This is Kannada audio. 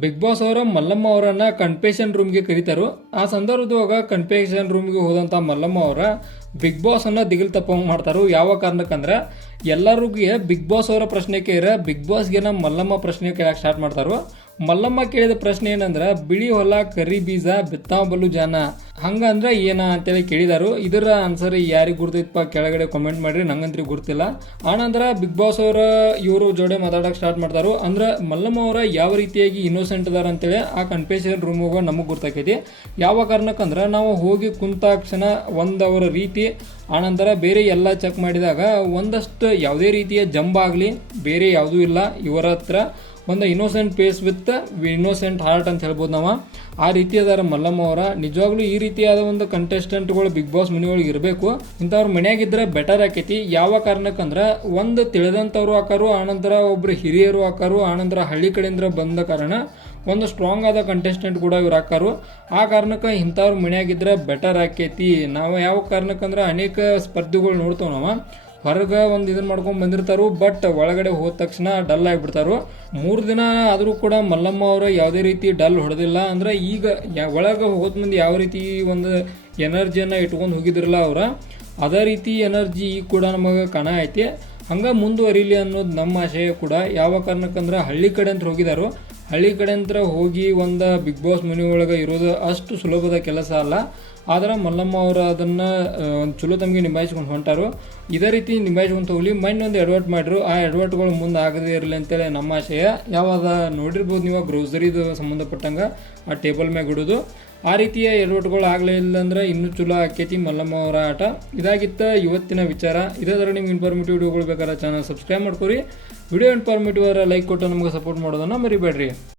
ಬಿಗ್ ಬಾಸ್ ಅವರ ಮಲ್ಲಮ್ಮ ಅವರನ್ನ ಕನ್ಫೆಷನ್ ರೂಮ್ಗೆ ಕರೀತಾರು. ಆ ಸಂದರ್ಭದಾಗ ಕನ್ಫೆಷನ್ ರೂಮ್ಗೆ ಹೋದಂತ ಮಲ್ಲಮ್ಮ ಅವರ ಬಿಗ್ ಬಾಸ್ ಅನ್ನ ದಿಗಿಲ್ ತಪ್ಪ ಮಾಡ್ತಾರು. ಯಾವ ಕಾರಣಕ್ಕಂದ್ರೆ ಎಲ್ಲರಿಗೂ ಬಿಗ್ ಬಾಸ್ ಅವರ ಪ್ರಶ್ನೆ ಕೇಳಿದ್ರೆ ಬಿಗ್ ಬಾಸ್ಗೆ ನಮ್ಮ ಮಲ್ಲಮ್ಮ ಪ್ರಶ್ನೆ ಕೇಳಕ್ ಸ್ಟಾರ್ಟ್ ಮಾಡ್ತಾರು. ಮಲ್ಲಮ್ಮ ಕೇಳಿದ ಪ್ರಶ್ನೆ ಏನಂದ್ರೆ, ಬಿಳಿ ಹೊಲ, ಕರಿ ಬೀಜ ಬಿತ್ತಾವ ಜಾನ, ಹಂಗಂದ್ರೆ ಏನ ಅಂತೇಳಿ ಕೇಳಿದಾರು. ಇದರ ಆನ್ಸರ್ ಯಾರಿಗೆ ಗುರ್ತೈತಪ್ಪ ಕೆಳಗಡೆ ಕಾಮೆಂಟ್ ಮಾಡ್ರಿ, ನಂಗಂತ್ರಿ ಗುರ್ತಿಲ್ಲ. ಆನಂತರ ಬಿಗ್ ಬಾಸ್ ಅವರ ಇವರು ಜೋಡೆ ಮಾತಾಡಕ್ ಸ್ಟಾರ್ಟ್ ಮಾಡ್ತಾರು. ಅಂದ್ರೆ ಮಲ್ಲಮ್ಮ ಅವರ ಯಾವ ರೀತಿಯಾಗಿ ಇನ್ನೋಸೆಂಟ್ ಅದಾರ ಅಂತೇಳಿ ಆ ಕನ್ಫೆಷನ್ ರೂಮ್ ಹೋಗೋ ನಮಗೆ ಗುರ್ತಾಕೈತಿ. ಯಾವ ಕಾರಣಕ್ಕಂದ್ರೆ ನಾವು ಹೋಗಿ ಕುಂತಾಕ್ಷಣ ಒಂದು ಅವರ ರೀತಿ, ಆನಂತರ ಬೇರೆ ಎಲ್ಲ ಚೆಕ್ ಮಾಡಿದಾಗ ಒಂದಷ್ಟು ಯಾವುದೇ ರೀತಿಯ ಜಂಬ್ ಆಗಲಿ, ಬೇರೆ ಯಾವುದೂ ಇಲ್ಲ, ಇವರ ಹತ್ರ ಒಂದು innocent face with innocent heart ಅಂತ ಹೇಳ್ಬೋದು ನಾವು. ಆ ರೀತಿ ಅದಾರ ಮಲ್ಲಮ್ಮ ಅವರ. ನಿಜವಾಗ್ಲೂ ಈ ರೀತಿಯಾದ ಒಂದು ಕಂಟೆಸ್ಟೆಂಟ್ಗಳು ಬಿಗ್ ಬಾಸ್ ಮನೆಯೊಳಗೆ ಇರಬೇಕು. ಇಂಥವ್ರ ಮನ್ಯಾಗಿದ್ರೆ ಬೆಟರ್ ಆಕೈತಿ. ಯಾವ ಕಾರಣಕ್ಕಂದ್ರೆ ಒಂದು ತಿಳಿದಂಥವ್ರು ಹಾಕಾರು ಆನಂತರ ಒಬ್ರು ಹಿರಿಯರು ಹಾಕಾರು ಆನಂತರ ಹಳ್ಳಿ ಕಡೆಯಿಂದ ಬಂದ ಕಾರಣ ಒಂದು ಸ್ಟ್ರಾಂಗ್ ಆದ ಕಂಟೆಸ್ಟೆಂಟ್ ಕೂಡ ಇವ್ರು ಹಾಕಾರು ಆ ಕಾರಣಕ್ಕೆ ಇಂಥವ್ರ ಮನ್ಯಾಗಿದ್ರೆ ಬೆಟರ್ ಆಕೈತಿ. ನಾವು ಯಾವ ಕಾರಣಕ್ಕಂದ್ರೆ ಅನೇಕ ಸ್ಪರ್ಧಿಗಳು ನೋಡ್ತೇವೆ ನಾವು. ಹೊರಗೆ ಒಂದು ಇದನ್ನ ಮಾಡ್ಕೊಂಡು ಬಂದಿರ್ತಾರೋ ಬಟ್ ಒಳಗಡೆ ಹೋದ ತಕ್ಷಣ ಡಲ್ ಆಗಿಬಿಡ್ತಾರು. ಮೂರು ದಿನ ಆದರೂ ಕೂಡ ಮಲ್ಲಮ್ಮ ಅವರು ಯಾವುದೇ ರೀತಿ ಡಲ್ ಹೊಡೆದಿಲ್ಲ. ಅಂದ್ರೆ ಈಗ ಯಾ- ಒಳಗೆ ಹೋದ ಮಂದಿ ಯಾವ ರೀತಿ ಒಂದು ಎನರ್ಜಿಯನ್ನು ಇಟ್ಕೊಂಡು ಹೋಗಿದ್ರಲ್ಲ ಅವರ, ಅದೇ ರೀತಿ ಎನರ್ಜಿ ಈಗ ಕೂಡ ನಮಗೆ ಕಾಣ ಐತಿ. ಹಂಗೆ ಮುಂದುವರಿಲಿ ಅನ್ನೋದು ನಮ್ಮ ಆಶಯ ಕೂಡ. ಯಾವ ಕಾರಣಕ್ಕಂದ್ರೆ ಹಳ್ಳಿ ಕಡೆ ಅಂತ ಹೋಗಿದಾರು. ಹಳ್ಳಿ ಕಡೆ ಹೋಗಿ ಒಂದು ಬಿಗ್ ಬಾಸ್ ಮನೆ ಒಳಗೆ ಇರೋದು ಅಷ್ಟು ಸುಲಭದ ಕೆಲಸ ಅಲ್ಲ. ಆದ್ರೆ ಮಲ್ಲಮ್ಮ ಅವರು ಅದನ್ನು ಚಲೋ ತಮಗೆ ನಿಭಾಯಿಸ್ಕೊಂಡು ಹೊಂಟಾರು. ಇದೇ ರೀತಿ ನಿಭಾಯಿಸ್ಕೊಂಡು ಹೋಗ್ಲಿ ಮೈನೊಂದು ಒಂದು ಅಡ್ವರ್ಟ್ ಮಾಡಿರು. ಆ ಎಡ್ವರ್ಟ್ಗಳು ಮುಂದೆ ಆಗದೇ ಇರಲಿ ಅಂತೇಳಿ ನಮ್ಮ ಆಶಯ. ಯಾವಾಗ ನೋಡಿರ್ಬೋದು ನೀವು ಗ್ರೋಸರಿದು ಸಂಬಂಧಪಟ್ಟಂಗೆ, ಆ ಟೇಬಲ್ ಮ್ಯಾಗ ಇಡೋದು. ಆ ರೀತಿಯ ಎಡವಟ್ಗಳು ಆಗಲೇ ಇಲ್ಲ ಅಂದ್ರೆ ಇನ್ನೂ ಚಲೋ ಆಕೈತಿ ಮಲ್ಲಮ್ಮ ಅವರ ಆಟ. ಇದಾಗಿತ್ತ ಇವತ್ತಿನ ವಿಚಾರ. ಇದೇ ಥರ ನಿಮ್ಗೆ ಇನ್ಫಾರ್ಮೇಟಿವ್ ವಿಡಿಯೋಗಳು ಬೇಕಾದ್ರೆ ಚಾನಲ್ ಸಬ್ಸ್ಕ್ರೈಬ್ ಮಾಡ್ಕೊರಿ. ವಿಡಿಯೋ ಇನ್ಫಾರ್ಮೇಟಿವ್ ಅವರ ಲೈಕ್ ಕೊಟ್ಟು ನಮಗೆ ಸಪೋರ್ಟ್ ಮಾಡೋದನ್ನು ಮರಿಬೇಡ್ರಿ.